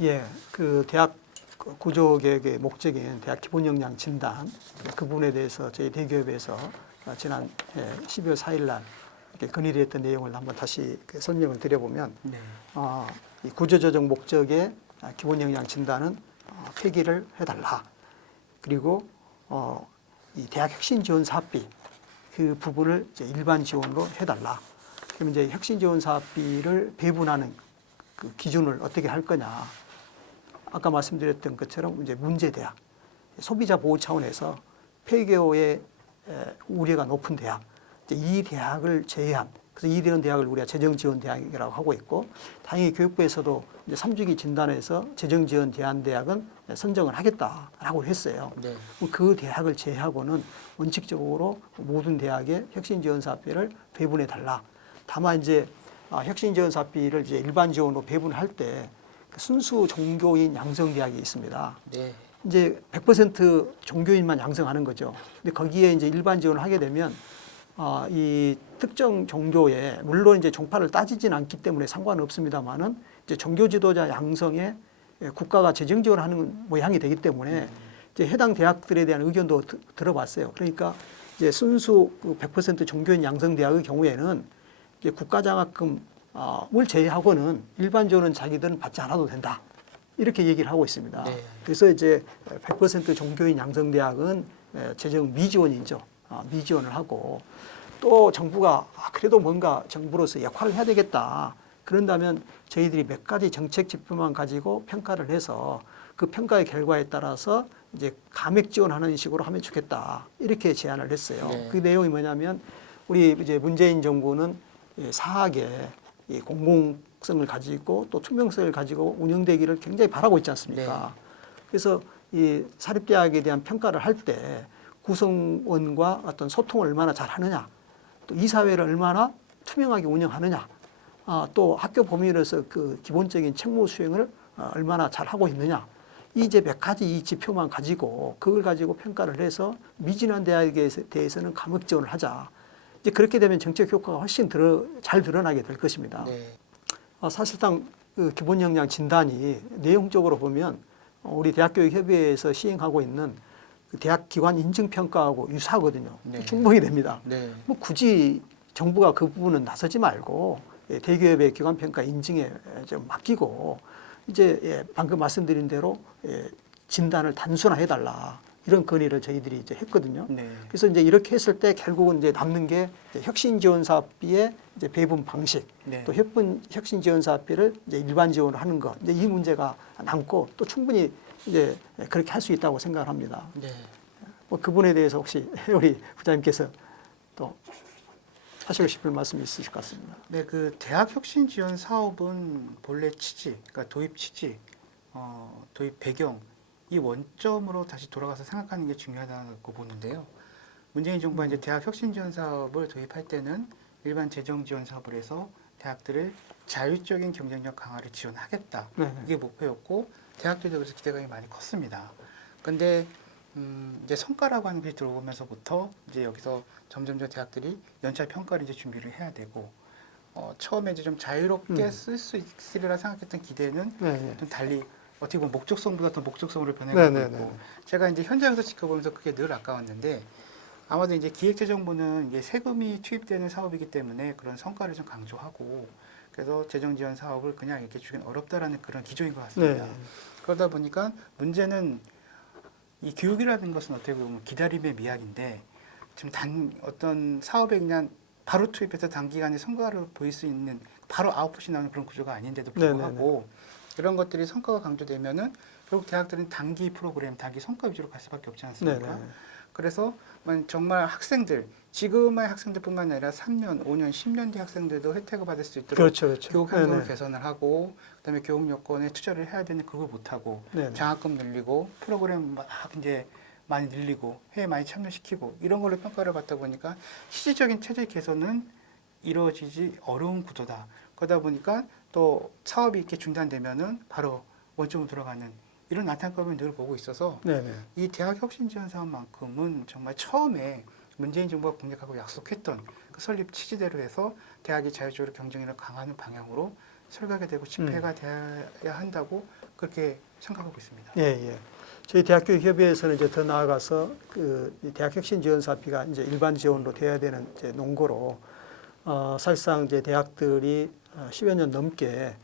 예, 그 대학 구조개혁의 목적인 대학 기본 역량 진단 그 부분에 대해서 저희 대기업에서 지난 12월 4일 날 이렇게 건의를 했던 내용을 한번 다시 설명을 드려보면 네. 이 구조조정 목적의 기본 역량 진단은 폐기를 해달라. 그리고 이 대학 혁신 지원 사업비 그 부분을 이제 일반 지원으로 해달라. 그럼 이제 혁신 지원 사업비를 배분하는 그 기준을 어떻게 할 거냐. 아까 말씀드렸던 것처럼 이제 문제대학, 소비자 보호 차원에서 폐교의 우려가 높은 대학, 이 대학을 제외한, 그래서 이런 대학을 우리가 재정지원 대학이라고 하고 있고, 당연히 교육부에서도 이제 3주기 진단에서 재정지원 대안대학은 선정을 하겠다라고 했어요. 네. 그 대학을 제외하고는 원칙적으로 모든 대학의 혁신지원 사업비를 배분해 달라. 다만 이제 혁신지원 사업비를 이제 일반 지원으로 배분할 때 순수 종교인 양성대학이 있습니다. 네. 이제 100% 종교인만 양성하는 거죠. 근데 거기에 이제 일반 지원을 하게 되면 이 특정 종교에 물론 이제 종파를 따지진 않기 때문에 상관없습니다만은 이제 종교 지도자 양성에 국가가 재정 지원하는 모양이 되기 때문에 이제 해당 대학들에 대한 의견도 들어봤어요. 그러니까 이제 순수 100% 종교인 양성 대학의 경우에는 이제 국가 장학금 을 제외하고는 일반 지원은 자기들은 받지 않아도 된다. 이렇게 얘기를 하고 있습니다. 네. 그래서 이제 100% 종교인 양성대학은 재정 미지원이죠. 미지원을 하고 또 정부가 그래도 뭔가 정부로서 역할을 해야 되겠다. 그런다면 저희들이 몇 가지 정책 지표만 가지고 평가를 해서 그 평가의 결과에 따라서 이제 감액 지원하는 식으로 하면 좋겠다. 이렇게 제안을 했어요. 네. 그 내용이 뭐냐면 우리 이제 문재인 정부는 사학에 이 공공성을 가지고 또 투명성을 가지고 운영되기를 굉장히 바라고 있지 않습니까? 네. 그래서 이 사립대학에 대한 평가를 할 때 구성원과 어떤 소통을 얼마나 잘하느냐, 또 이사회를 얼마나 투명하게 운영하느냐, 또 학교 범위로서 그 기본적인 책무 수행을 얼마나 잘하고 있느냐, 이제 몇 가지 이 지표만 가지고 그걸 가지고 평가를 해서 미진한 대학에 대해서는 감액 지원을 하자. 이제 그렇게 되면 정책 효과가 훨씬 잘 드러나게 될 것입니다. 네. 사실상 그 기본 역량 진단이 내용적으로 보면 우리 대학교육협의회에서 시행하고 있는 그 대학 기관 인증 평가하고 유사하거든요. 네. 충분히 됩니다. 네. 뭐 굳이 정부가 그 부분은 나서지 말고 대기업의 기관 평가 인증에 좀 맡기고 이제 방금 말씀드린 대로 진단을 단순화해달라. 이런 건의를 저희들이 이제 했거든요. 네. 그래서 이제 이렇게 했을 때 결국은 이제 남는 게 혁신 지원 사업비의 이제 배분 방식, 네. 또 혁신 지원 사업비를 이제 일반 지원으로 하는 것, 이제 이 문제가 남고 또 충분히 이제 그렇게 할 수 있다고 생각을 합니다. 네. 뭐 그분에 대해서 혹시 우리 부장님께서 또 하시고 싶은 말씀이 있으실 것 같습니다. 네, 그 대학 혁신 지원 사업은 본래 취지, 그러니까 도입 취지, 도입 배경, 이 원점으로 다시 돌아가서 생각하는 게 중요하다고 보는데요. 문재인 정부가 이제 대학 혁신 지원 사업을 도입할 때는 일반 재정 지원 사업을 해서 대학들의 자율적인 경쟁력 강화를 지원하겠다. 네. 이게 목표였고 대학들도 그래서 기대감이 많이 컸습니다. 근데 이제 성과라고 하는 게 들어오면서부터 이제 여기서 점점점 대학들이 연차 평가를 이제 준비를 해야 되고 처음에 이제 좀 자유롭게 쓸 수 있으리라 생각했던 기대는 네. 좀 달리 어떻게 보면 목적성보다 더 목적성으로 변해가고 네. 있고 제가 이제 현장에서 지켜보면서 그게 늘 아까웠는데 아마도 이제 기획재정부는 이게 세금이 투입되는 사업이기 때문에 그런 성과를 좀 강조하고 그래서 재정지원 사업을 그냥 이렇게 주기는 어렵다라는 그런 기조인 것 같습니다. 네. 그러다 보니까 문제는 이 교육이라는 것은 어떻게 보면 기다림의 미학인데 지금 어떤 사업에 그냥 바로 투입해서 단기간에 성과를 보일 수 있는 바로 아웃풋이 나오는 그런 구조가 아닌데도 불구하고 이런 것들이 성과가 강조되면은 결국 대학들은 단기 프로그램, 단기 성과 위주로 갈 수밖에 없지 않습니까? 네네. 그래서 정말 학생들, 지금의 학생들뿐만 아니라 3년, 5년, 10년 뒤 학생들도 혜택을 받을 수 있도록 그렇죠. 교육 환경을 네네. 개선을 하고 그다음에 교육 여건에 투자를 해야 되는 그걸 못 하고 네네. 장학금 늘리고 프로그램 막 이제 많이 늘리고 해외 많이 참여시키고 이런 걸로 평가를 받다 보니까 실질적인 체제 개선은 이루어지지 어려운 구조다. 그러다 보니까 또 사업이 이렇게 중단되면은 바로 원점으로 돌아가는 이런 안타까움을 늘 보고 있어서 네네. 이 대학 혁신 지원 사업만큼은 정말 처음에 문재인 정부가 공약하고 약속했던 그 설립 취지대로 해서 대학이 자율적으로 경쟁력을 강화하는 방향으로 설계가 되고 집회가 돼야 한다고 그렇게 생각하고 있습니다. 예, 예. 저희 대학교협의회에서는 이제 더 나아가서 이 대학혁신지원사업비가 이제 일반 지원으로 돼야 되는 이제 논거로 사실상 이제 대학들이 10여 년 넘게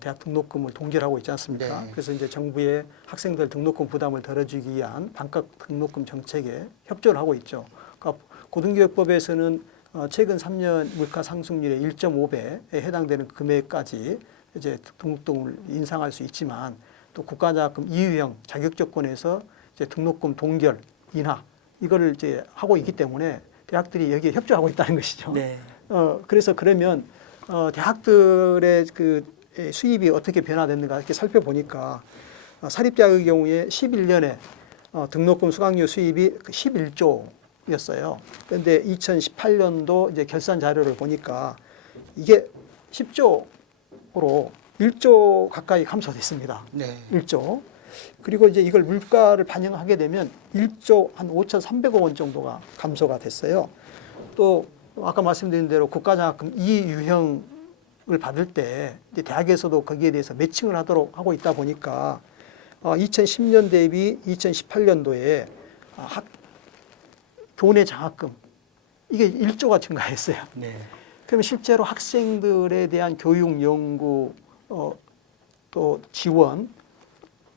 대학 등록금을 동결하고 있지 않습니까? 네. 그래서 이제 정부의 학생들 등록금 부담을 덜어주기 위한 반값 등록금 정책에 협조를 하고 있죠. 그러니까 고등교육법에서는 최근 3년 물가 상승률의 1.5배에 해당되는 금액까지 이제 등록금을 인상할 수 있지만 또 국가장학금 이유형 자격 조건에서 이제 등록금 동결 인하 이거를 이제 하고 있기 때문에 대학들이 여기에 협조하고 있다는 것이죠. 네. 그래서 그러면 대학들의 그 수입이 어떻게 변화됐는가 이렇게 살펴보니까 사립대학의 경우에 11년에 등록금 수강료 수입이 11조였어요. 그런데 2018년도 이제 결산 자료를 보니까 이게 10조로 1조 가까이 감소됐습니다. 네. 1조. 그리고 이제 이걸 물가를 반영하게 되면 1조 한 5,300억 원 정도가 감소가 됐어요. 또 아까 말씀드린 대로 국가장학금 이 유형을 받을 때 이제 대학에서도 거기에 대해서 매칭을 하도록 하고 있다 보니까 2010년 대비 2018년도에 교내 장학금 이게 1조가 증가했어요. 네. 그러면 실제로 학생들에 대한 교육 연구 또 지원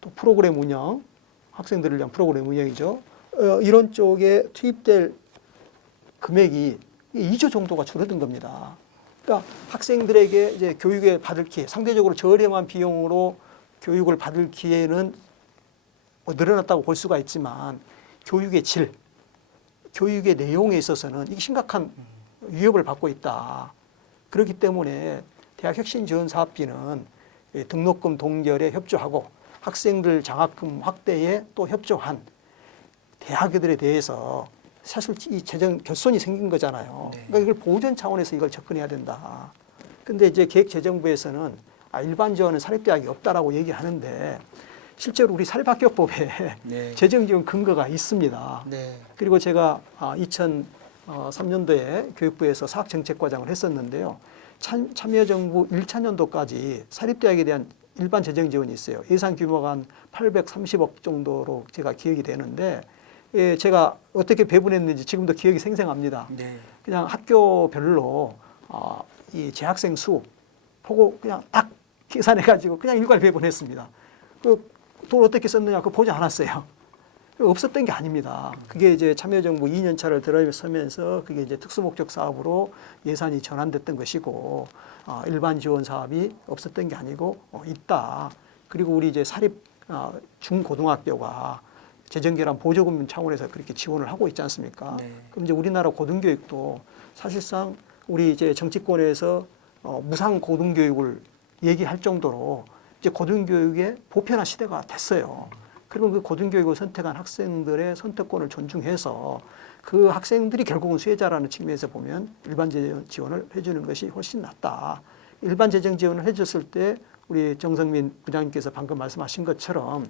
또 프로그램 운영 학생들을 위한 프로그램 운영이죠. 이런 쪽에 투입될 금액이 2조 정도가 줄어든 겁니다. 그러니까 학생들에게 이제 교육에 받을 기회, 상대적으로 저렴한 비용으로 교육을 받을 기회는 늘어났다고 볼 수가 있지만 교육의 질, 교육의 내용에 있어서는 이게 심각한 위협을 받고 있다. 그렇기 때문에 대학혁신지원사업비는 등록금 동결에 협조하고 학생들 장학금 확대에 또 협조한 대학들에 대해서 사실 이 재정 결손이 생긴 거잖아요. 네. 그러니까 이걸 보전 차원에서 이걸 접근해야 된다. 근데 이제 기획재정부에서는 일반 지원은 사립대학이 없다라고 얘기하는데 실제로 우리 사립학교법에 네. 재정지원 근거가 있습니다. 네. 그리고 제가 2003년도에 교육부에서 사학정책과장을 했었는데요. 참여정부 1차 년도까지 사립대학에 대한 일반 재정 지원이 있어요. 예산 규모가 한 830억 정도로 제가 기억이 되는데 제가 어떻게 배분했는지 지금도 기억이 생생합니다. 네. 그냥 학교별로 이 재학생 수 보고 그냥 딱 계산해가지고 그냥 일괄 배분했습니다. 돈 어떻게 썼느냐 그거 보지 않았어요. 없었던 게 아닙니다. 그게 이제 참여정부 2년 차를 들어서면서 그게 이제 특수목적 사업으로 예산이 전환됐던 것이고 일반 지원 사업이 없었던 게 아니고 있다. 그리고 우리 이제 사립 중고등학교가 재정결함 보조금 차원에서 그렇게 지원을 하고 있지 않습니까? 네. 그럼 이제 우리나라 고등교육도 사실상 우리 이제 정치권에서 무상 고등교육을 얘기할 정도로 이제 고등교육의 보편화 시대가 됐어요. 그리고 그 고등교육을 선택한 학생들의 선택권을 존중해서 그 학생들이 결국은 수혜자라는 측면에서 보면 일반 재정 지원을 해주는 것이 훨씬 낫다. 일반 재정 지원을 해줬을 때 우리 정성민 부장님께서 방금 말씀하신 것처럼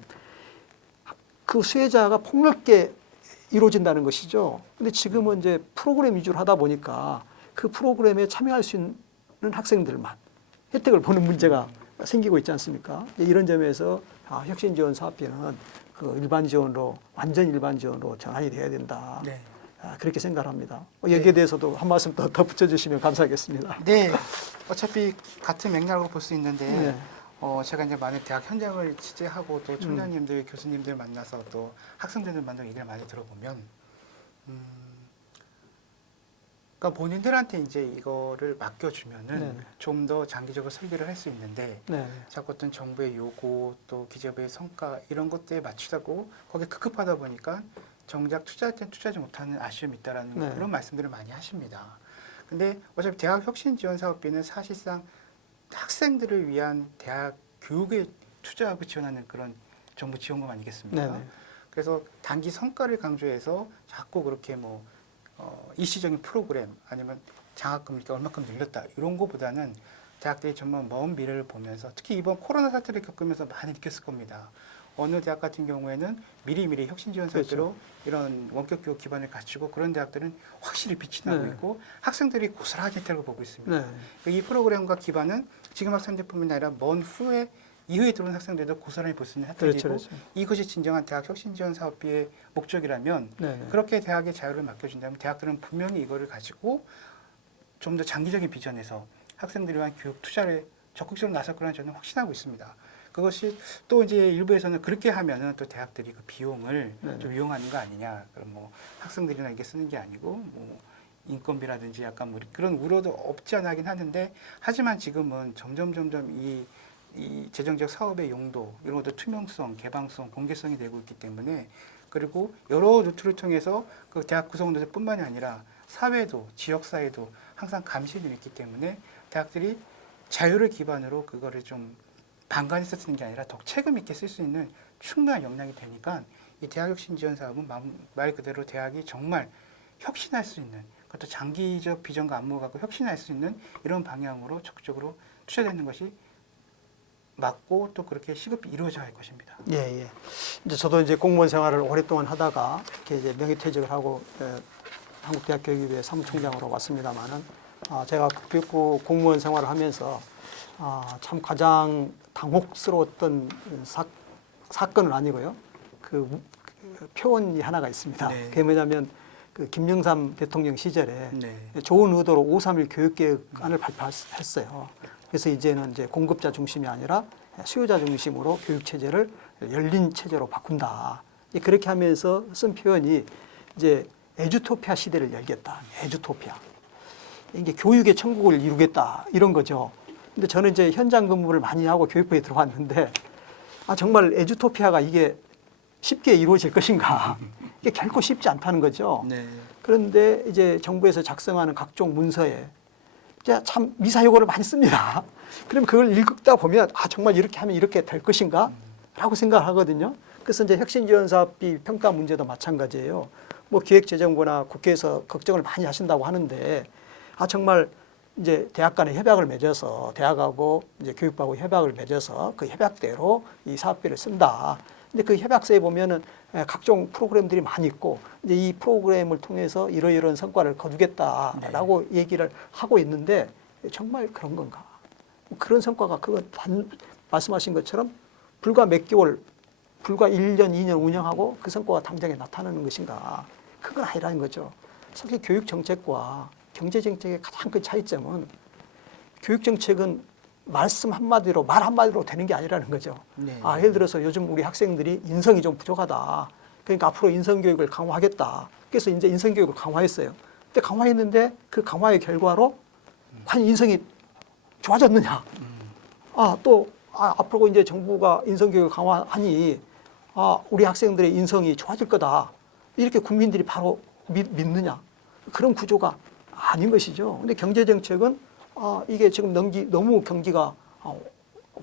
그 수혜자가 폭넓게 이루어진다는 것이죠. 근데 지금은 이제 프로그램 위주로 하다 보니까 그 프로그램에 참여할 수 있는 학생들만 혜택을 보는 문제가 생기고 있지 않습니까? 이런 점에서 혁신지원 사업비는 그 일반 지원으로 완전 일반 지원으로 전환이 돼야 된다. 네. 그렇게 생각합니다. 여기에 대해서도 한 말씀 더 덧붙여주시면 감사하겠습니다. 네. 어차피 같은 맥락으로 볼 수 있는데 네. 제가 이제 많은 대학 현장을 취재하고 또 총장님들, 교수님들 만나서 또 학생들 만나서 얘기를 많이 들어보면, 그러니까 본인들한테 이제 이거를 맡겨주면은 네. 좀 더 장기적으로 설계를 할 수 있는데 네. 자꾸 어떤 정부의 요구 또 기재부의 성과 이런 것들에 맞추다고 거기에 급급하다 보니까 정작 투자할 땐 투자하지 못하는 아쉬움이 있다라는 네. 그런 말씀들을 많이 하십니다. 근데 어차피 대학 혁신 지원 사업비는 사실상 학생들을 위한 대학 교육에 투자하고 지원하는 그런 정부 지원금 아니겠습니까? 네네. 그래서 단기 성과를 강조해서 자꾸 그렇게 일시적인 프로그램 아니면 장학금 이렇게 얼마큼 늘렸다 이런 거보다는 대학들이 정말 먼 미래를 보면서 특히 이번 코로나 사태를 겪으면서 많이 느꼈을 겁니다. 어느 대학 같은 경우에는 미리미리 혁신지원 사업비로 이런 원격 교육 기반을 갖추고 그런 대학들은 확실히 빛이 나고 네. 있고 학생들이 고스란히 혜택을 보고 있습니다. 네. 이 프로그램과 기반은 지금 학생들뿐만 아니라 먼 후에 이후에 들어온 학생들도 고스란히 볼 수 있는 혜택이고 그렇죠, 그렇죠. 이것이 진정한 대학 혁신 지원 사업비의 목적이라면 네. 그렇게 대학의 자유를 맡겨준다면 대학들은 분명히 이거를 가지고 좀 더 장기적인 비전에서 학생들을 위한 교육 투자를 적극적으로 나설 거라는 저는 확신하고 있습니다. 그것이 또 이제 일부에서는 그렇게 하면은 또 대학들이 그 비용을 네네. 좀 이용하는 거 아니냐. 그럼 뭐 학생들이나 이게 쓰는 게 아니고 뭐 인건비라든지 약간 뭐 그런 우려도 없지 않아 하긴 하는데 하지만 지금은 점점 이 재정적 사업의 용도 이런 것도 투명성, 개방성, 공개성이 되고 있기 때문에 그리고 여러 루트를 통해서 그 대학 구성원들뿐만이 아니라 사회도 지역사회도 항상 감시를 있기 때문에 대학들이 자유를 기반으로 그거를 좀 방관해서 쓰는 게 아니라 더 책임 있게 쓸 수 있는 충분한 역량이 되니까 이 대학혁신 지원 사업은 말 그대로 대학이 정말 혁신할 수 있는 그것도 장기적 비전과 안목을 갖고 혁신할 수 있는 이런 방향으로 적극적으로 투자되는 것이 맞고 또 그렇게 시급히 이루어져야 할 것입니다. 예, 예. 이제 저도 이제 공무원 생활을 오랫동안 하다가 이렇게 이제 명예퇴직을 하고 한국대학교육위의 사무총장으로 왔습니다만은 제가 교육부 공무원 생활을 하면서 참 가장 당혹스러웠던 사건은 아니고요. 그 표현이 하나가 있습니다. 네. 그게 뭐냐면 그 김영삼 대통령 시절에 네. 좋은 의도로 5.31 교육개혁안을 발표했어요. 그래서 이제는 이제 공급자 중심이 아니라 수요자 중심으로 교육 체제를 열린 체제로 바꾼다. 그렇게 하면서 쓴 표현이 이제 에듀토피아 시대를 열겠다. 에듀토피아. 이게 교육의 천국을 이루겠다. 이런 거죠. 근데 저는 이제 현장 근무를 많이 하고 교육부에 들어왔는데 정말 에듀토피아가 이게 쉽게 이루어질 것인가. 이게 결코 쉽지 않다는 거죠. 네. 그런데 이제 정부에서 작성하는 각종 문서에 이제 참 미사여구를 많이 씁니다. 그럼 그걸 읽다 보면 정말 이렇게 하면 이렇게 될 것인가? 라고 생각을 하거든요. 그래서 이제 혁신지원사업비 평가 문제도 마찬가지예요. 뭐 기획재정부나 국회에서 걱정을 많이 하신다고 하는데 정말 이제 대학 간에 협약을 맺어서 대학하고 이제 교육부하고 협약을 맺어서 그 협약대로 이 사업비를 쓴다. 근데 그 협약서에 보면은 각종 프로그램들이 많이 있고 이제 이 프로그램을 통해서 이러이러한 성과를 거두겠다라고 얘기를 하고 있는데 정말 그런 건가? 그런 성과가 말씀하신 것처럼 불과 몇 개월, 불과 1년, 2년 운영하고 그 성과가 당장에 나타나는 것인가? 그건 아니라는 거죠. 사실 교육 정책과 경제 정책의 가장 큰 차이점은 교육 정책은 말 한마디로 되는 게 아니라는 거죠. 네. 예를 들어서 요즘 우리 학생들이 인성이 좀 부족하다. 그러니까 앞으로 인성교육을 강화하겠다. 그래서 이제 인성교육을 강화했어요. 근데 강화했는데 그 강화의 결과로 과연 인성이 좋아졌느냐? 앞으로 이제 정부가 인성교육을 강화하니 우리 학생들의 인성이 좋아질 거다. 이렇게 국민들이 바로 믿느냐? 그런 구조가 아닌 것이죠. 근데 경제정책은 이게 지금 너무 경기가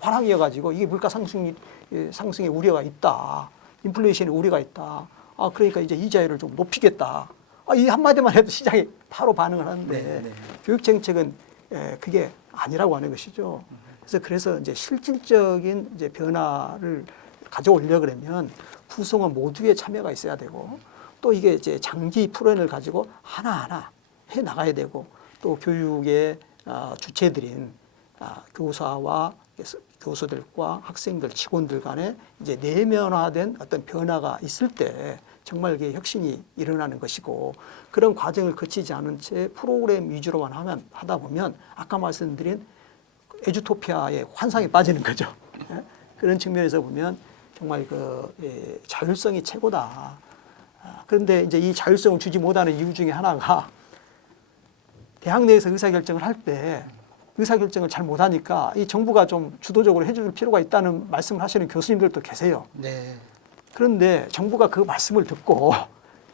화랑이어가지고 이게 물가 상승의 우려가 있다. 인플레이션의 우려가 있다. 그러니까 이제 이자율을 좀 높이겠다. 이 한마디만 해도 시장이 바로 반응을 하는데 네. 교육정책은 그게 아니라고 하는 것이죠. 그래서 이제 실질적인 이제 변화를 가져오려고 그러면 구성원 모두의 참여가 있어야 되고 또 이게 이제 장기 플랜을 가지고 하나하나 해 나가야 되고 또 교육의 주체들인 교사와 교수들과 학생들, 직원들 간에 이제 내면화된 어떤 변화가 있을 때 정말 이게 혁신이 일어나는 것이고 그런 과정을 거치지 않은 채 프로그램 위주로만 하다 보면 아까 말씀드린 에듀토피아의 환상에 빠지는 거죠. 그런 측면에서 보면 정말 자율성이 최고다. 그런데 이제 이 자율성을 주지 못하는 이유 중에 하나가 대학 내에서 의사결정을 할 때 의사결정을 잘 못하니까 이 정부가 좀 주도적으로 해줄 필요가 있다는 말씀을 하시는 교수님들도 계세요. 네. 그런데 정부가 그 말씀을 듣고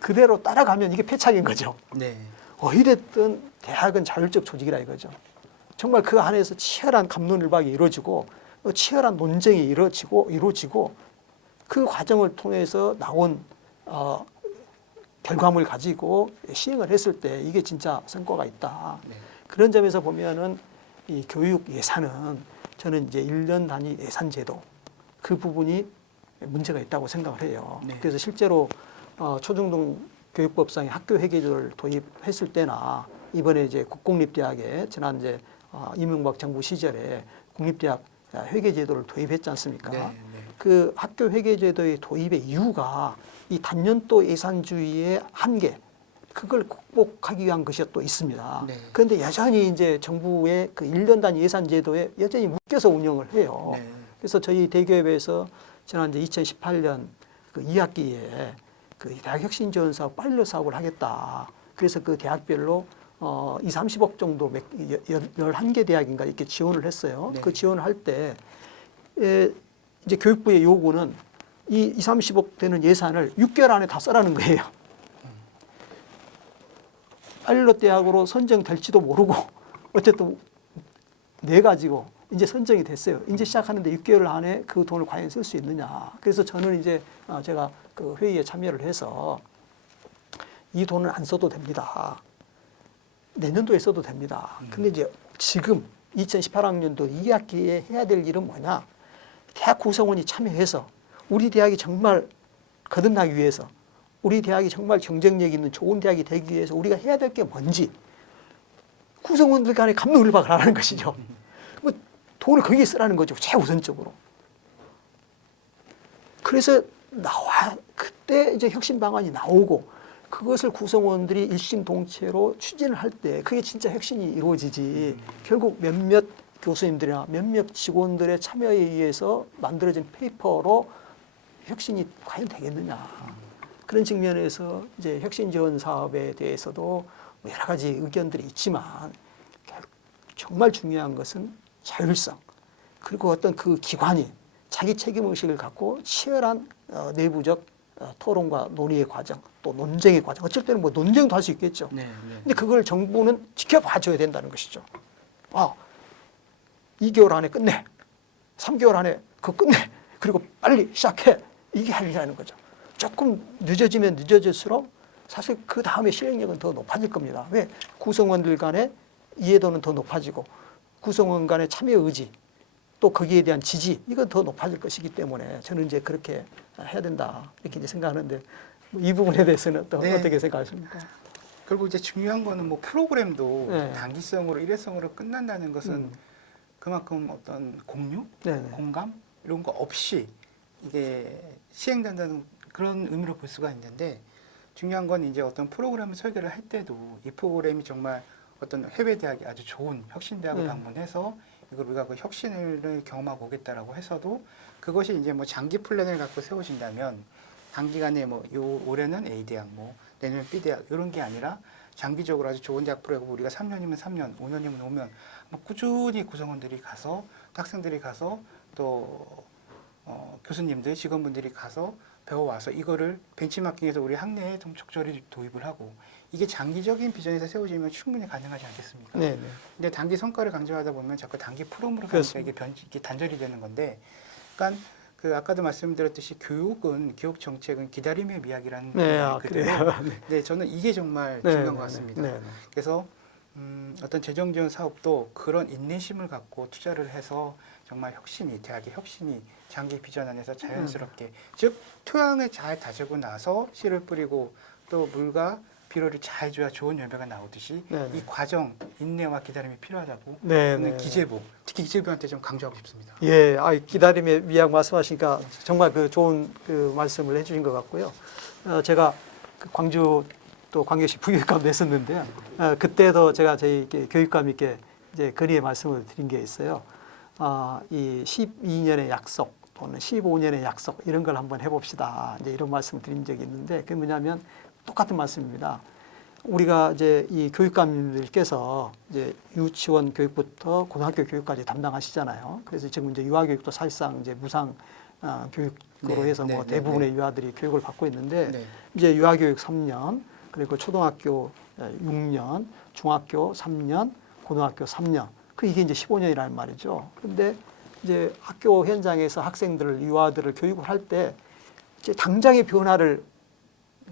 그대로 따라가면 이게 패착인 거죠. 네. 어찌됐든 대학은 자율적 조직이라 이거죠. 정말 그 안에서 치열한 갑론을박이 이루어지고 치열한 논쟁이 이루어지고 그 과정을 통해서 나온 결과물을 가지고 시행을 했을 때 이게 진짜 성과가 있다. 네. 그런 점에서 보면은 이 교육 예산은 저는 이제 1년 단위 예산 제도 그 부분이 문제가 있다고 생각을 해요. 네. 그래서 실제로 초중등 교육법상의 학교 회계제도를 도입했을 때나 이번에 이제 국공립대학에 지난 이제 이명박 정부 시절에 국립대학 회계제도를 도입했지 않습니까? 네, 네. 그 학교 회계제도의 도입의 이유가 이 단년도 예산주의의 한계, 그걸 극복하기 위한 것이 또 있습니다. 네. 그런데 여전히 이제 정부의 그 1년 단위 예산제도에 여전히 묶여서 운영을 해요. 네. 그래서 저희 대기업에서 지난 이제 2018년 그 2학기에 그 대학혁신지원 사업 빨리 사업을 하겠다. 그래서 그 대학별로 2, 30억 정도 11개 대학인가 이렇게 지원을 했어요. 네. 그 지원을 할 때 이제 교육부의 요구는 이 2, 30억 되는 예산을 6개월 안에 다 써라는 거예요. 파일럿 대학으로 선정될지도 모르고 어쨌든 내 가지고 이제 선정이 됐어요. 이제 시작하는데 6개월 안에 그 돈을 과연 쓸 수 있느냐. 그래서 저는 이제 제가 그 회의에 참여를 해서 이 돈은 안 써도 됩니다. 내년도에 써도 됩니다. 근데 이제 지금 2018학년도 2학기에 해야 될 일은 뭐냐. 대학 구성원이 참여해서 우리 대학이 정말 거듭나기 위해서, 우리 대학이 정말 경쟁력 있는 좋은 대학이 되기 위해서 우리가 해야 될 게 뭔지 구성원들 간에 감론을박을 하라는 것이죠. 뭐 돈을 거기에 쓰라는 거죠. 최우선적으로. 그래서 그때 이제 혁신 방안이 나오고 그것을 구성원들이 일심동체로 추진을 할 때 그게 진짜 혁신이 이루어지지. 결국 몇몇 교수님들이나 몇몇 직원들의 참여에 의해서 만들어진 페이퍼로 혁신이 과연 되겠느냐. 그런 측면에서 이제 혁신 지원 사업에 대해서도 여러 가지 의견들이 있지만 정말 중요한 것은 자율성, 그리고 어떤 그 기관이 자기 책임 의식을 갖고 치열한 내부적 토론과 논의의 과정, 또 논쟁의 과정, 어쩔 때는 뭐 논쟁도 할 수 있겠죠. 네, 네. 근데 그걸 정부는 지켜봐 줘야 된다는 것이죠. 2개월 안에 끝내, 3개월 안에 그거 끝내, 그리고 빨리 시작해. 이게 아니라는 거죠. 조금 늦어지면 늦어질수록 사실 그 다음에 실행력은 더 높아질 겁니다. 왜? 구성원들 간의 이해도는 더 높아지고 구성원 간의 참여 의지, 또 거기에 대한 지지, 이건 더 높아질 것이기 때문에 저는 이제 그렇게 해야 된다 이렇게 이제 생각하는데 이 부분에 대해서는 또 네. 어떻게 생각하십니까? 그리고 이제 중요한 거는 뭐 프로그램도 네. 단기성으로 일회성으로 끝난다는 것은 그만큼 어떤 공유, 네네. 공감 이런 거 없이 이게 시행된다는 그런 의미로 볼 수가 있는데, 중요한 건 이제 어떤 프로그램을 설계를 할 때도 이 프로그램이 정말 어떤 해외 대학이 아주 좋은 혁신 대학을 네. 방문해서 이걸 우리가 그 혁신을 경험하고 오겠다라고 해서도 그것이 이제 뭐 장기 플랜을 갖고 세우신다면 단기간에 뭐 요 올해는 A 대학, 뭐 내년에 B 대학 이런 게 아니라 장기적으로 아주 좋은 대학 프로그램 우리가 3년이면 3년, 5년이면 5년 뭐 꾸준히 구성원들이 가서 또 학생들이 가서 또 교수님들, 직원분들이 가서 배워와서 이거를 벤치마킹해서 우리 학내에 좀 적절히 도입을 하고, 이게 장기적인 비전에서 세워지면 충분히 가능하지 않겠습니까? 네네. 근데 단기 성과를 강조하다 보면 자꾸 단기 프로그램으로 가니까 그렇습니다. 이게 단절이 되는 건데, 그러니까 그 아까도 말씀드렸듯이 교육은 교육 정책은 기다림의 미학이라는 네, 말이 있거든요. 그래요. 네. 네, 저는 이게 정말 네, 중요한 네, 것 같습니다. 네, 네. 그래서 어떤 재정 지원 사업도 그런 인내심을 갖고 투자를 해서 정말 혁신이, 대학의 혁신이 장기 비전 안에서 자연스럽게, 즉 토양을 잘 다지고 나서 씨를 뿌리고 또 물과 비료를 잘 줘야 좋은 열매가 나오듯이 네, 네. 이 과정, 인내와 기다림이 필요하다고 네, 저는 네. 기재부, 특히 기재부한테 좀 강조하고 싶습니다. 예, 기다림의 미학 말씀하시니까 정말 그 좋은 그 말씀을 해주신 것 같고요. 제가 그 광주 또 광역시 부교육감 냈었는데요. 그때도 제가 저희 교육감님께 이제 건의의 말씀을 드린 게 있어요. 이 12년의 약속 또는 15년의 약속 이런 걸 한번 해봅시다. 이제 이런 말씀을 드린 적이 있는데 그게 뭐냐면 똑같은 말씀입니다. 우리가 이제 이 교육감님들께서 이제 유치원 교육부터 고등학교 교육까지 담당하시잖아요. 그래서 지금 이제 유아교육도 사실상 이제 무상 교육으로 네, 해서 뭐 네, 대부분의 유아들이 교육을 받고 있는데 네. 이제 유아교육 3년, 그리고 초등학교 6년, 중학교 3년, 고등학교 3년. 이게 이제 15년이라는 말이죠. 그런데 이제 학교 현장에서 학생들을, 유아들을 교육을 할 때 이제 당장의 변화를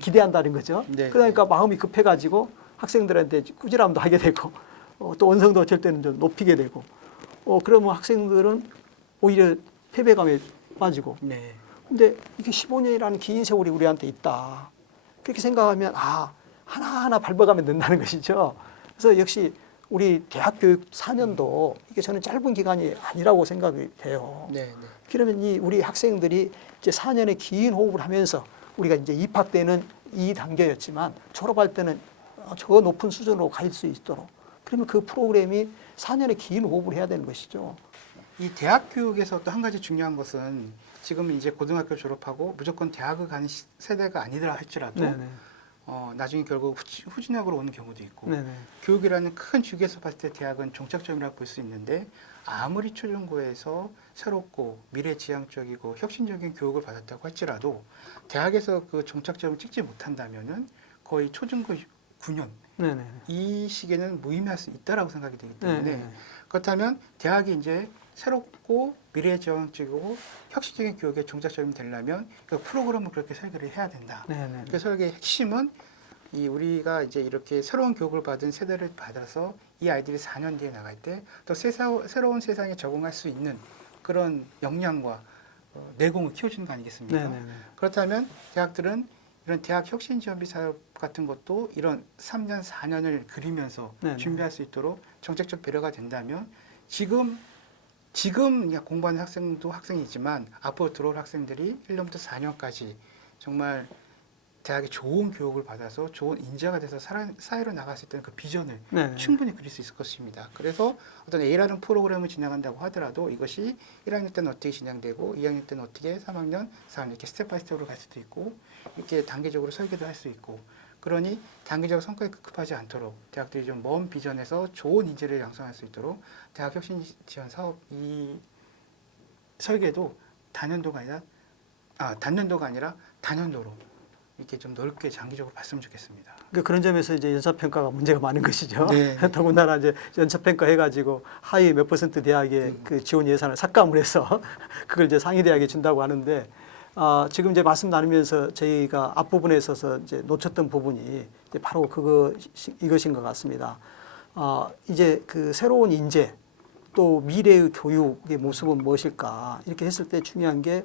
기대한다는 거죠. 네, 그러니까 마음이 급해가지고 학생들한테 꾸지람도 하게 되고 또 원성도 어쩔 때는 좀 높이게 되고 그러면 학생들은 오히려 패배감에 빠지고. 네. 근데 이게 15년이라는 긴 세월이 우리한테 있다. 그렇게 생각하면 하나하나 밟아가면 된다는 것이죠. 그래서 역시 우리 대학 교육 4년도 이게 저는 짧은 기간이 아니라고 생각이 돼요. 네, 네. 그러면 이 우리 학생들이 이제 4년의 긴 호흡을 하면서 우리가 이제 입학 때는 이 단계였지만 졸업할 때는 저 높은 수준으로 갈 수 있도록 그러면 그 프로그램이 4년의 긴 호흡을 해야 되는 것이죠. 이 대학 교육에서 또 한 가지 중요한 것은 지금 이제 고등학교 졸업하고 무조건 대학을 가는 세대가 아니더라 할지라도 네네. 나중에 결국 후진학으로 오는 경우도 있고 네네. 교육이라는 큰 주기에서 봤을 때 대학은 종착점이라고 볼 수 있는데 아무리 초중고에서 새롭고 미래지향적이고 혁신적인 교육을 받았다고 할지라도 대학에서 그 종착점을 찍지 못한다면은 거의 초중고 9년 네네. 이 시기는 무의미할 수 있다라고 생각이 되기 때문에 네네. 그렇다면 대학이 이제 새롭고 미래지향적이고 혁신적인 교육의 종착점이 되려면 그 프로그램을 그렇게 설계를 해야 된다. 네네. 그 설계의 핵심은 이 우리가 이제 이렇게 새로운 교육을 받은 세대를 받아서 이 아이들이 4년 뒤에 나갈 때 또 새로운 세상에 적응할 수 있는 그런 역량과 내공을 키워주는 거 아니겠습니까? 네네네. 그렇다면 대학들은 이런 대학 혁신 지원비 사업 같은 것도 이런 3년, 4년을 그리면서 네네. 준비할 수 있도록 정책적 배려가 된다면 지금 그냥 공부하는 학생도 학생이지만 앞으로 들어올 학생들이 1년부터 4년까지 정말 대학에 좋은 교육을 받아서 좋은 인재가 돼서 사회로 나갈 수 있다는 그 비전을 네네. 충분히 그릴 수 있을 것입니다. 그래서 어떤 A라는 프로그램을 진행한다고 하더라도 이것이 1학년 때는 어떻게 진행되고 2학년 때는 어떻게 3학년, 4학년 이렇게 스텝 바이 스텝으로 갈 수도 있고 이렇게 단계적으로 설계도 할 수 있고 그러니 단계적으로 성과에 급급하지 않도록 대학들이 좀 먼 비전에서 좋은 인재를 양성할 수 있도록 대학 혁신 지원 사업 이 설계도 단년도가 아니라 단연도로 이렇게 좀 넓게 장기적으로 봤으면 좋겠습니다. 그러니까 그런 점에서 이제 연차평가가 문제가 많은 것이죠. 네. 더군다나 이제 연차평가 해가지고 하위 몇 % 대학에 그 지원 예산을 삭감을 해서 그걸 이제 상위 대학에 준다고 하는데 지금 이제 말씀 나누면서 저희가 앞부분에 있어서 이제 놓쳤던 부분이 이제 바로 이것인 것 같습니다. 이제 그 새로운 인재 또 미래의 교육의 모습은 무엇일까 이렇게 했을 때 중요한 게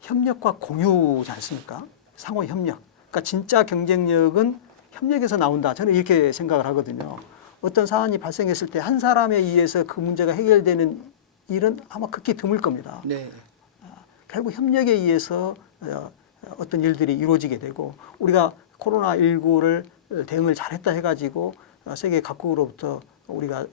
협력과 공유지 않습니까? 상호 협력. 그러니까 진짜 경쟁력은 협력에서 나온다. 저는 이렇게 생각을 하거든요. 어떤 사안이 발생했을 때 한 사람에 의해서 그 문제가 해결되는 일은 아마 극히 드물 겁니다. 네. 결국 협력에 의해서 어떤 일들이 이루어지게 되고 우리가 코로나19를 대응을 잘했다 해가지고 세계 각국으로부터 우리가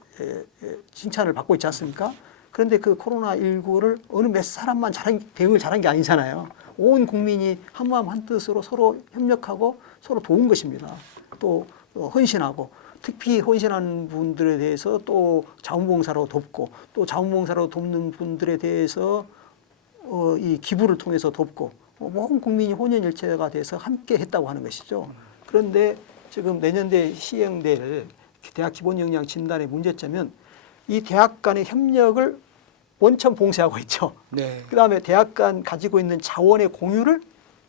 칭찬을 받고 있지 않습니까? 그런데 그 코로나19를 어느 몇 사람만 대응을 잘한 게 아니잖아요. 온 국민이 한마음 한뜻으로 서로 협력하고 서로 도운 것입니다. 또 헌신하고 특히 헌신하는 분들에 대해서 또 자원봉사로 돕고 또 자원봉사로 돕는 분들에 대해서 이 기부를 통해서 돕고 온 국민이 혼연일체가 돼서 함께 했다고 하는 것이죠. 그런데 지금 내년도에 시행될 대학 기본역량 진단의 문제점은 이 대학 간의 협력을 원천 봉쇄하고 있죠. 네. 그다음에 대학 간 가지고 있는 자원의 공유를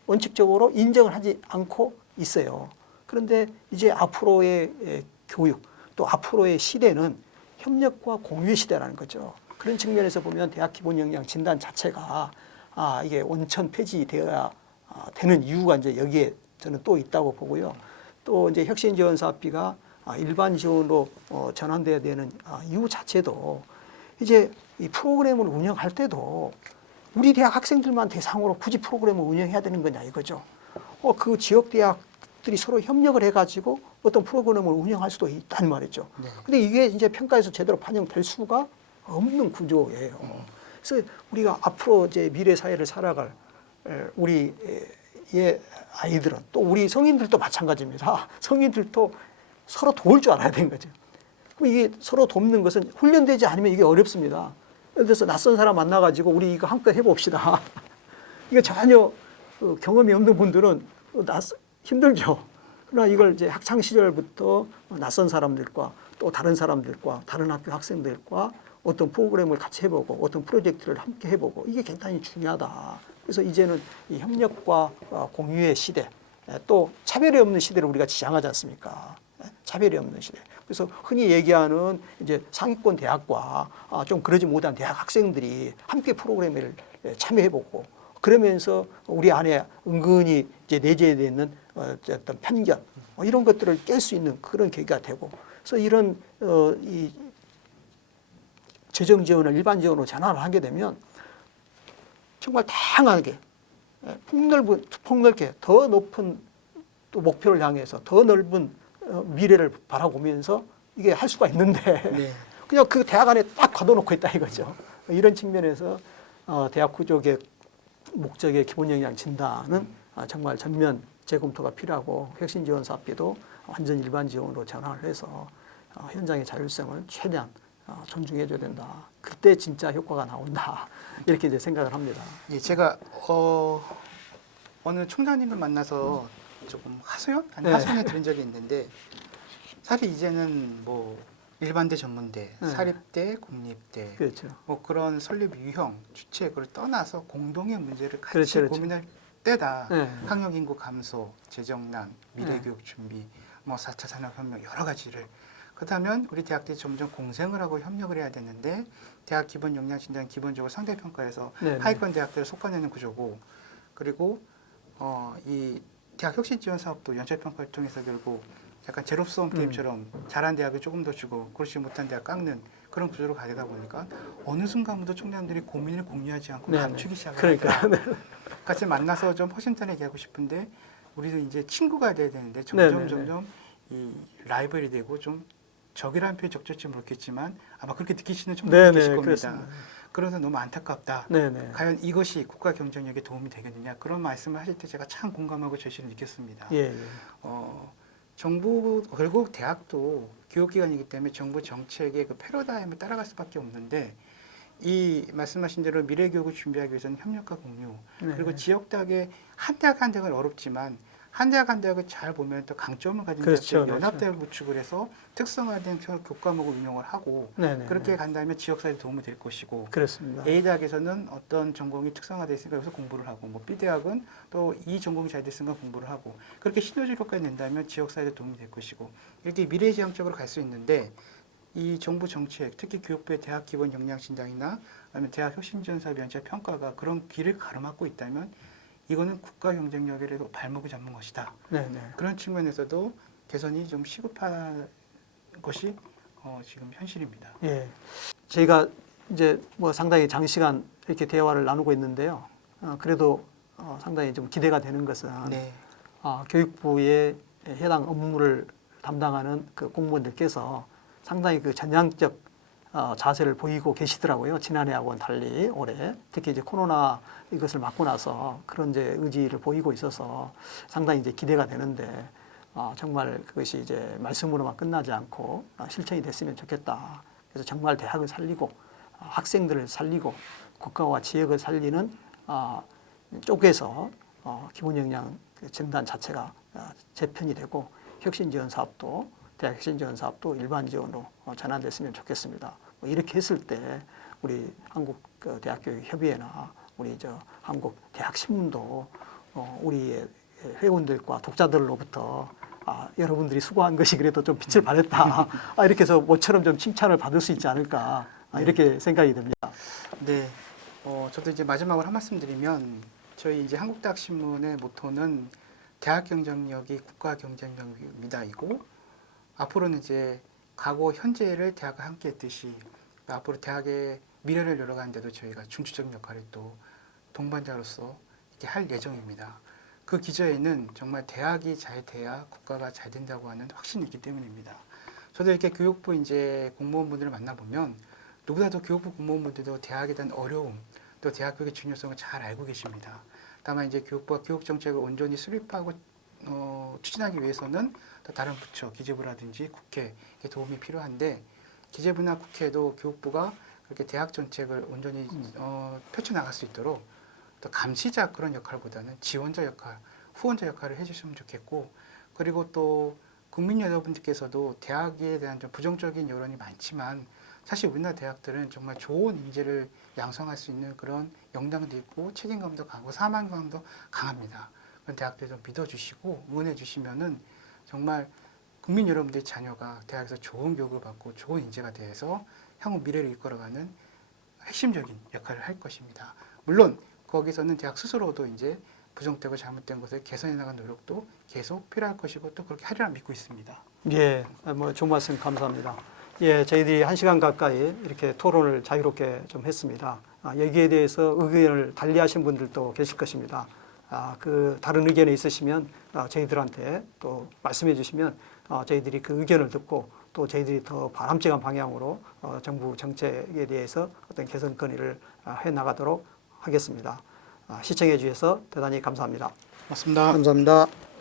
원칙적으로 인정을 하지 않고 있어요. 그런데 이제 앞으로의 교육 또 앞으로의 시대는 협력과 공유의 시대라는 거죠. 그런 측면에서 보면 대학 기본 역량 진단 자체가 이게 원천 폐지되어야 되는 이유가 이제 여기에 저는 또 있다고 보고요. 또 이제 혁신 지원 사업비가 일반 지원으로 전환돼야 되는 이유 자체도 이제 이 프로그램을 운영할 때도 우리 대학 학생들만 대상으로 굳이 프로그램을 운영해야 되는 거냐 이거죠. 그 지역 대학들이 서로 협력을 해가지고 어떤 프로그램을 운영할 수도 있단 말이죠. 네. 근데 이게 이제 평가에서 제대로 반영될 수가 없는 구조예요. 그래서 우리가 앞으로 이제 미래 사회를 살아갈 우리의 아이들은 또 우리 성인들도 마찬가지입니다. 성인들도 서로 도울 줄 알아야 되는 거죠. 그럼 이게 서로 돕는 것은 훈련되지 않으면 이게 어렵습니다. 예를 들어서 낯선 사람 만나가지고 우리 이거 함께 해봅시다. 이거 전혀 경험이 없는 분들은 힘들죠. 그러나 이걸 이제 학창 시절부터 낯선 사람들과 또 다른 사람들과 다른 학교 학생들과 어떤 프로그램을 같이 해보고 어떤 프로젝트를 함께 해보고 이게 굉장히 중요하다. 그래서 이제는 이 협력과 공유의 시대, 또 차별이 없는 시대를 우리가 지향하지 않습니까? 차별이 없는 시대. 그래서 흔히 얘기하는 이제 상위권 대학과 좀 그러지 못한 대학 학생들이 함께 프로그램을 참여해보고 그러면서 우리 안에 은근히 이제 내재되어 있는 어떤 편견 이런 것들을 깰 수 있는 그런 계기가 되고 그래서 이런 이 재정 지원을 일반 지원으로 전환을 하게 되면 정말 다양하게 폭넓게 더 높은 또 목표를 향해서 더 넓은 미래를 바라보면서 이게 할 수가 있는데 네. 그냥 그 대학 안에 딱 가둬놓고 있다 이거죠. 이런 측면에서 대학 구조개 목적의 기본 역량 진단은 정말 전면 재검토가 필요하고 혁신 지원 사업비도 완전 일반 지원으로 전환을 해서 현장의 자율성을 최대한 존중해줘야 된다. 그때 진짜 효과가 나온다. 이렇게 이제 생각을 합니다. 예, 제가 어느 총장님을 만나서 조금 하소연? 아니 네. 하소연에 들은 적이 있는데 사실 이제는 뭐 일반대, 전문대, 네. 사립대, 국립대 그렇죠. 뭐 그런 설립 유형, 주체 그걸 떠나서 공동의 문제를 같이 그렇죠, 그렇죠. 고민할 때다. 네. 학력 인구 감소, 재정난, 미래 교육 준비, 뭐 4차 산업혁명 여러 가지를 그렇다면 우리 대학들이 점점 공생을 하고 협력을 해야 되는데 대학 기본 역량 진단 기본적으로 상대평가에서 네, 하위권 대학들을 속아내는 구조고 그리고 이 대학 혁신 지원 사업도 연차 평가를 통해서 결국 약간 제로섬 게임처럼 잘한 대학을 조금 더 주고 그렇지 못한 대학 깎는 그런 구조로 가다 보니까 어느 순간부터 총장들이 고민을 공유하지 않고 네, 감추기 시작을 그러니까 하더라고요. 같이 만나서 좀 허심탄회 얘기하고 싶은데 우리도 이제 친구가 돼야 되는데 네, 점점 네, 네. 점점 이 라이벌이 되고 좀 적이라는 표현이 적절지 모르겠지만 아마 그렇게 느끼시는 총장들 계실 네네, 겁니다. 그렇습니다. 그래서 너무 안타깝다. 네네. 과연 이것이 국가 경쟁력에 도움이 되겠느냐 그런 말씀을 하실 때 제가 참 공감하고 절실히 느꼈습니다. 예, 예. 정부 결국 대학도 교육기관이기 때문에 정부 정책의 그 패러다임을 따라갈 수밖에 없는데 이 말씀하신 대로 미래 교육을 준비하기 위해서는 협력과 공유 네. 그리고 지역 대학의 한 대학 한 대학은 어렵지만 한 대학 한 대학을 잘 보면 또 강점을 가진 그렇죠, 대학들 그렇죠. 연합대학을 구축을 해서 특성화된 교과목을 운영을 하고 네네. 그렇게 간다면 지역사회에 도움이 될 것이고 그렇습니다. A 대학에서는 어떤 전공이 특성화되어 있으니까 여기서 공부를 하고 뭐 B 대학은 또 이 전공이 잘 됐으니까 공부를 하고 그렇게 시너지 효과를 낸다면 지역사회에 도움이 될 것이고 이렇게 미래지향적으로 갈 수 있는데 이 정부 정책 특히 교육부의 대학 기본 역량 진단이나 아니면 대학 혁신지원사업 연차 평가가 그런 길을 가로막고 있다면 이거는 국가 경쟁력에 발목을 잡는 것이다. 네네. 그런 측면에서도 개선이 좀 시급한 것이 지금 현실입니다. 예. 저희가 이제 뭐 상당히 장시간 이렇게 대화를 나누고 있는데요. 그래도 상당히 좀 기대가 되는 것은 네. 교육부의 해당 업무를 담당하는 그 공무원들께서 상당히 그 전향적 자세를 보이고 계시더라고요. 지난해하고는 달리 올해 특히 이제 코로나 이것을 맞고 나서 그런 이제 의지를 보이고 있어서 상당히 이제 기대가 되는데 정말 그것이 이제 말씀으로만 끝나지 않고 실천이 됐으면 좋겠다. 그래서 정말 대학을 살리고 학생들을 살리고 국가와 지역을 살리는 쪽에서 기본 역량 진단 자체가 재편이 되고 혁신 지원 사업도 대학 혁신 지원 사업도 일반 지원으로 전환됐으면 좋겠습니다. 뭐 이렇게 했을 때 우리 한국 대학교육협의회나 우리 한국 대학신문도 우리 회원들과 독자들로부터 여러분들이 수고한 것이 그래도 좀 빛을 발했다. 이렇게 해서 모처럼 좀 칭찬을 받을 수 있지 않을까. 이렇게 생각이 듭니다. 네. 저도 이제 마지막으로 한 말씀 드리면 저희 이제 한국대학신문의 모토는 대학 경쟁력이 국가 경쟁력입니다이고 앞으로는 이제 과거 현재를 대학과 함께 했듯이 앞으로 대학의 미래를 열어가는데도 저희가 중추적인 역할을 또 동반자로서 이렇게 할 예정입니다. 그 기저에는 정말 대학이 잘 돼야 국가가 잘 된다고 하는 확신이 있기 때문입니다. 저도 이렇게 교육부 이제 공무원분들을 만나보면 누구라도 교육부 공무원분들도 대학에 대한 어려움, 또 대학 교육의 중요성을 잘 알고 계십니다. 다만 이제 교육부가 교육 정책을 온전히 수립하고 추진하기 위해서는 또 다른 부처, 기재부라든지 국회의 도움이 필요한데 기재부나 국회도 교육부가 그렇게 대학 정책을 온전히 펼쳐나갈 수 있도록 또 감시자 그런 역할보다는 지원자 역할, 후원자 역할을 해주시면 좋겠고 그리고 또 국민 여러분들께서도 대학에 대한 좀 부정적인 여론이 많지만 사실 우리나라 대학들은 정말 좋은 인재를 양성할 수 있는 그런 역량도 있고 책임감도 강하고 사명감도 강합니다. 그런 대학들 좀 믿어주시고 응원해 주시면은 정말 국민 여러분들의 자녀가 대학에서 좋은 교육을 받고 좋은 인재가 돼서 향후 미래를 이끌어가는 핵심적인 역할을 할 것입니다. 물론 거기서는 대학 스스로도 이제 부정되고 잘못된 것을 개선해 나가는 노력도 계속 필요할 것이고 또 그렇게 하리라 믿고 있습니다. 예, 뭐 좋은 말씀 감사합니다. 예, 저희들이 1시간 가까이 이렇게 토론을 자유롭게 좀 했습니다. 여기에 대해서 의견을 달리하신 분들도 계실 것입니다. 그 다른 의견이 있으시면 저희들한테 또 말씀해 주시면 저희들이 그 의견을 듣고 또 저희들이 더 바람직한 방향으로 정부 정책에 대해서 어떤 개선 건의를 해 나가도록 하겠습니다. 시청해 주셔서 대단히 감사합니다. 고맙습니다. 감사합니다.